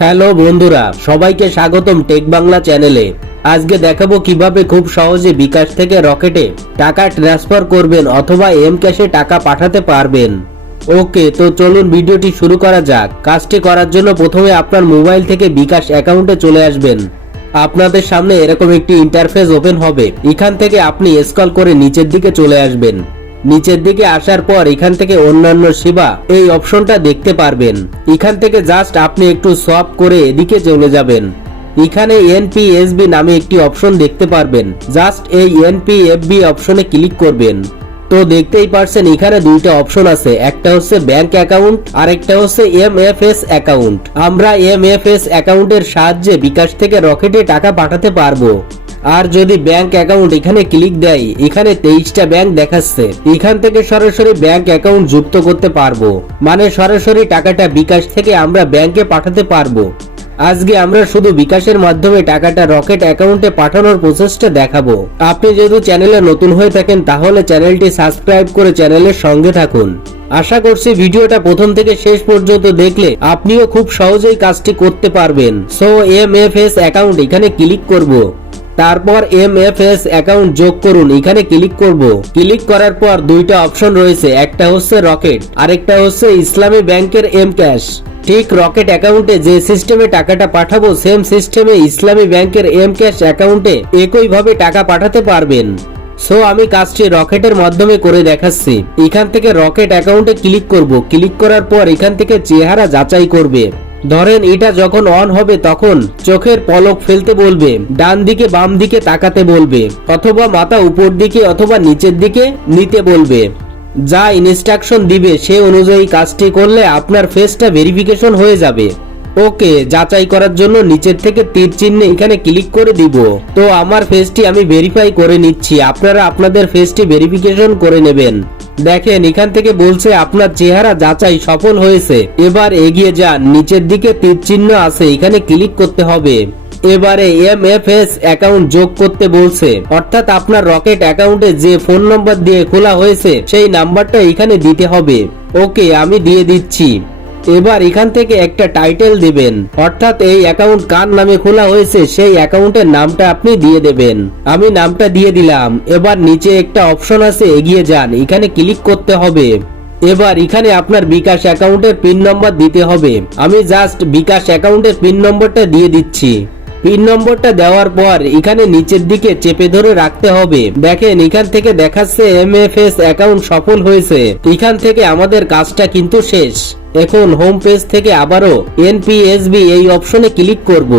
Hello বন্ধুরা, সবাইকে স্বাগতম টেক বাংলা চ্যানেলে। আজকে দেখাবো কিভাবে খুব সহজে বিকাশ থেকে রকেটে টাকা ট্রান্সফার করবেন অথবা এম ক্যাশে টাকা পাঠাতে পারবেন। ওকে, তো চলুন ভিডিওটি শুরু করা যাক। কাজটি করার জন্য প্রথমে আপনার মোবাইল থেকে বিকাশ অ্যাকাউন্টে চলে আসবেন। আপনাদের সামনে এরকম একটি ইন্টারফেস ওপেন হবে। এখান থেকে আপনি স্ক্রল করে নিচের দিকে চলে আসবেন। নিচের দিকে আসার পর এখান থেকে অন্যান্য সেবা এই অপশনটা দেখতে পারবেন। এখান থেকে জাস্ট আপনি একটু সোয়াইপ করে এদিকে চলে যাবেন। এখানে এনপিএসবি নামে একটি অপশন দেখতে পারবেন। জাস্ট এই এনপিএফবি অপশনে ক্লিক করবেন। তো দেখতেই পারছেন এখানে দুইটা অপশন আছে, একটা হচ্ছে ব্যাংক অ্যাকাউন্ট আর একটা হচ্ছে এমএফএস অ্যাকাউন্ট। আমরা এমএফএস অ্যাকাউন্টের সাহায্যে বিকাশ থেকে রকেটে টাকা পাঠাতে পারবো। আর যদি ব্যাংক অ্যাকাউন্ট এখানে ক্লিক দেয়, এখানে 23টা ব্যাংক দেখাচ্ছে। এখান থেকে সরাসরি ব্যাংক অ্যাকাউন্ট যুক্ত করতে পারবো, মানে সরাসরি টাকাটা বিকাশ থেকে আমরা ব্যাংকে পাঠাতে পারবো। আজকে আমরা শুধু বিকাশের মাধ্যমে টাকাটা রকেট অ্যাকাউন্টে পাঠানোর প্রসেসটা দেখাবো। আপনি যদি চ্যানেলে নতুন হয়ে থাকেন তাহলে চ্যানেলটি সাবস্ক্রাইব করে চ্যানেলের সঙ্গে থাকুন। আশা করছি ভিডিওটা প্রথম থেকে শেষ পর্যন্ত দেখলে আপনিও খুব সহজেই কাজটি করতে পারবেন। সো এমএফএস অ্যাকাউন্ট এখানে ক্লিক করব। তারপর এমএফএস অ্যাকাউন্ট যোগ করুন, এখানে ক্লিক করব। ক্লিক করার পর দুইটা অপশন রয়েছে, একটা হচ্ছে রকেট আরেকটা হচ্ছে ইসলামী ব্যাংকের এম ক্যাশ। ঠিক রকেট অ্যাকাউন্টে যে সিস্টেমে টাকাটা পাঠাবো সেম সিস্টেমে ইসলামী ব্যাংকের এম ক্যাশ অ্যাকাউন্টে একইভাবে টাকা পাঠাতে পারবেন। সো আমি কাজটি রকেটের মাধ্যমে করে দেখাচ্ছি। এখান থেকে রকেট অ্যাকাউন্টে ক্লিক করব। ক্লিক করার পর এখান থেকে চেহারা যাচাই করবে। ধরেন এটা যখন অন হবে তখন চোখের পলক ফেলতে বলবে, ডান দিকে বাম দিকে তাকাতে বলবে, অথবা মাথা উপর দিকে অথবা নিচের দিকে নিতে বলবে। যা ইনস্ট্রাকশন দিবে সে অনুযায়ী কাজটি করলে আপনার ফেসটা ভেরিফিকেশন হয়ে যাবে। ওকে, যাচাই করার জন্য নিচের থেকে তীর চিহ্নে এখানে ক্লিক করে দিব। তো আমার ফেসটি আমি ভেরিফাই করে নিচ্ছি, আপনারা আপনাদের ফেসটি ভেরিফিকেশন করে নেবেন। দেখেন এখান থেকে বলছে আপনার চেহারা যাচাই সফল হয়েছে। এবার এগিয়ে যান, নিচের দিকে তীর চিহ্ন আছে, এখানে ক্লিক করতে হবে। এবারে এমএফএস অ্যাকাউন্ট যোগ করতে বলছে, অর্থাৎ আপনার রকেট অ্যাকাউন্টে যে ফোন নম্বর দিয়ে খোলা হয়েছে সেই নাম্বারটা এখানে দিতে হবে। ওকে, আমি দিয়ে দিচ্ছি। এবার এখান থেকে একটা টাইটেল দিবেন, অর্থাৎ এই অ্যাকাউন্ট কার নামে খোলা হয়েছে সেই অ্যাকাউন্টের নামটা আপনি দিয়ে দেবেন। আমি নামটা দিয়ে দিলাম। এবার নিচে একটা অপশন আছে এগিয়ে যান, এখানে ক্লিক করতে হবে। এবার এখানে আপনার বিকাশ অ্যাকাউন্টের পিন নম্বর দিতে হবে। আমি জাস্ট বিকাশ অ্যাকাউন্টের পিন নম্বরটা দিয়ে দিচ্ছি। পিন নম্বরটা দেওয়ার পর এখানে নিচের দিকে চেপে ধরে রাখতে হবে। দেখেন এখান থেকে দেখাচ্ছে এমএফএস অ্যাকাউন্ট সফল হয়েছে। এখান থেকে আমাদের কাজটা কিন্তু শেষ। এখন হোম পেজ থেকে আবারও এনপিএসবি এই অপশনে ক্লিক করব।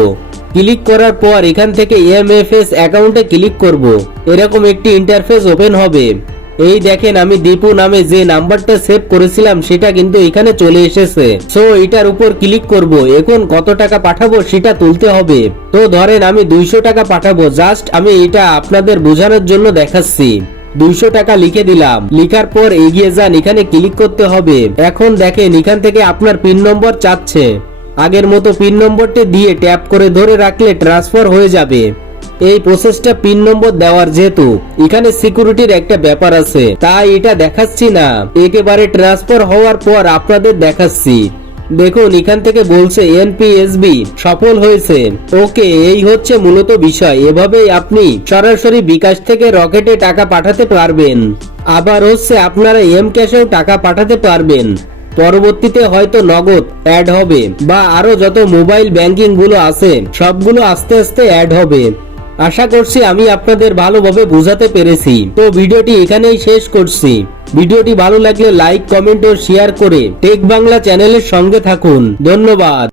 ক্লিক করার পর এখান থেকে এমএফএস অ্যাকাউন্টে ক্লিক করব। এরকম একটি ইন্টারফেস ওপেন হবে। এই দেখেন আমি দীপু নামে যে নাম্বারটা সেভ করেছিলাম সেটা কিন্তু এখানে চলে এসেছে। সো এটার উপর ক্লিক করব। এখন কত টাকা পাঠাবো সেটা তুলতে হবে। তো ধরেন আমি 200 টাকা পাঠাবো। জাস্ট আমি এটা আপনাদের বোঝানোর জন্য দেখাচ্ছি। 200 টাকা লিখে দিলাম। লিখার পর এগিয়ে যান, এখানে ক্লিক করতে হবে। এখন দেখেন এখান থেকে আপনার পিন নম্বর চাচ্ছে। আগের মতো পিন নম্বরটি দিয়ে ট্যাপ করে ধরে রাখলে ট্রান্সফার হয়ে যাবে। এই প্রসেসটা পিন নম্বর দেওয়ার, যেহেতু এখানে সিকিউরিটির একটা ব্যাপার আছে তাই এটা দেখাচ্ছি না। একেবারে ট্রান্সফার হওয়ার পর আপনাদের দেখাচ্ছি। দেখুন এখান থেকে বলছে এনপিএসবি সফল হয়েছে। ওকে, এই হচ্ছে মূলত বিষয়। এভাবেই আপনি সরাসরি বিকাশ থেকে রকেটে টাকা পাঠাতে পারবেন। আবার হচ্ছে আপনারা এম ক্যাশেও টাকা পাঠাতে পারবেন। পরবর্তীতে হয়তো নগদ অ্যাড হবে বা আরো যত মোবাইল ব্যাংকিং গুলো আছে সবগুলো আস্তে আস্তে অ্যাড হবে। আশা করছি আমি আপনাদের ভালোভাবে বোঝাতে পেরেছি। তো ভিডিওটি এখানেই শেষ করছি। ভিডিওটি ভালো লাগলে লাইক, কমেন্ট ও শেয়ার করে টেক বাংলা চ্যানেলের সঙ্গে থাকুন। ধন্যবাদ।